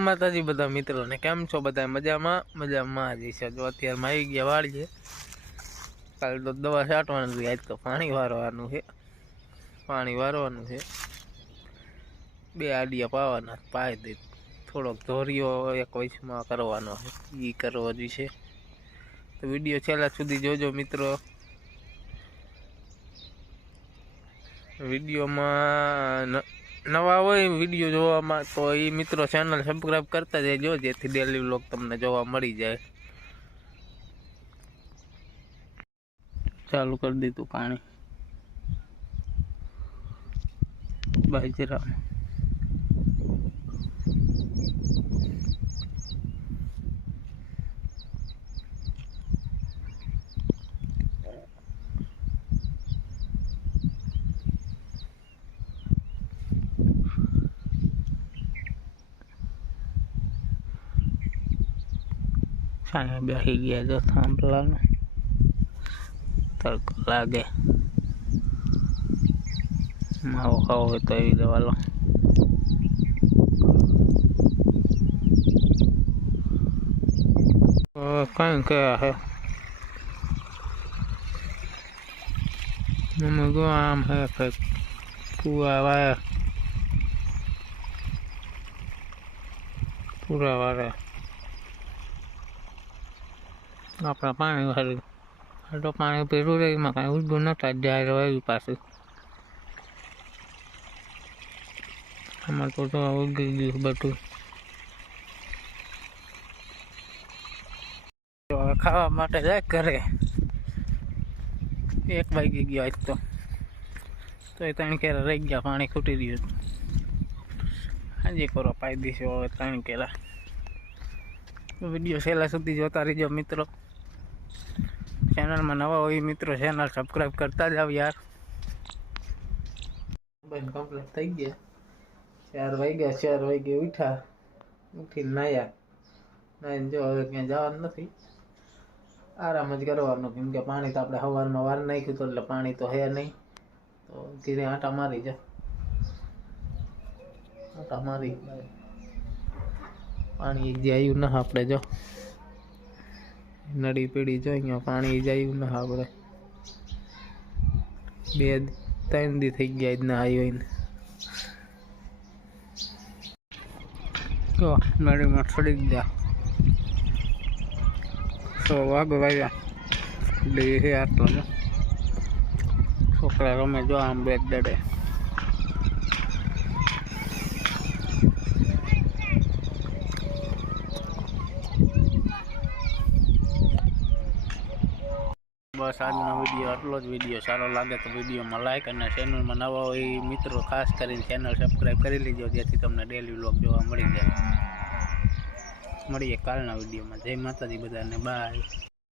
માતાજી બધા મિત્રોને, કેમ છો બધા? મજામાં? મજામાં જ છે. જો અત્યારમાં આવી ગયા વાળીએ કાલે તો દવા છાંટવાની હતી. આજ તો પાણી વારવાનું છે. પાણી વારવાનું છે. બે આડિયા પાવાના પાય દે. થોડોક ધોરીઓ એક વચમાં કરવાનો છે. એ કરવો છે. તો વીડિયો છેલ્લા સુધી જોજો મિત્રો. વિડીયોમાં નવા હોય વીડિયો જોવામાં, તો એ મિત્રો ચેનલ સબસ્ક્રાઈબ કરતા જજો, જેથી ડેલી વ્લોગ તમને જોવા મળી જાય. ચાલુ કરી દીધું પાણી. બાજરામાં. સામે બેસી ગયા જો થાંભલાનો તડકો લાગે. માવો ખાવો હોય તો એવી દવા લો. કઈ કયા હે મમ્મી ગો આમ હે કંઈક કુવા વાયા પૂરા આપણા પાણી આ તો પાણી પીરું રહે એમાં કાંઈ ઉડવું નતા જાય રહ્યું પાછું. આમાં તો તો ઉગી ગયું બધું. ખાવા માટે જાય ઘરે. એક વાગી ગયો આજ તો. તો એ ત્રણ કેરા રહી ગયા, પાણી ખૂટી રહ્યું હાજી કરો પાઈ દઈશું, હવે ત્રણ કેરા. વીડિયો છેલ્લા સુધી જોતા રહીજો, મિત્રો. ચેનલમાં નવા હોય મિત્રો ચેનલ સબસ્ક્રાઈબ કરતા જાવ યાર. બેન કમ્પ્લીટ થઈ ગયા. ચાર વાગ્યા, ચાર વાગે ઉઠ્યા. ઉઠી નાયા. નાઈને જો હવે ક્યાં જવાનું નથી. આરામ જ કરવાનો. કેમ કે પાણી તો આપણે સવારમાં વાર નાખ્યું હતું, એટલે પાણી તો હે નહીં. તો ધીરે આટા મારી જા. આટા મારી. પાણી જે આવ્યું ના આપણે જો. નડી પીડી જો અહીંયા પાણી જાયું ના આપણે બે ત્રણ દી થઈ ગયા જ ના આવ્યો એને. જો, નળીમાં ચડી ગયા તો વાગો વાગ્યા છે આટલો છોકરા રમે જો આમ બે દડે. બસ આજનો વીડિયો આટલો જ વીડિયો. સારો લાગે તો વિડીયોમાં લાઈક અને ચેનલમાં નવા હોય મિત્રો ખાસ કરીને ચેનલ સબસ્ક્રાઈબ કરી લેજો, જેથી તમને ડેલી વ્લોગ જોવા મળી જાય. મળીએ કાલના વિડીયોમાં. જય માતાજી બધાને બાય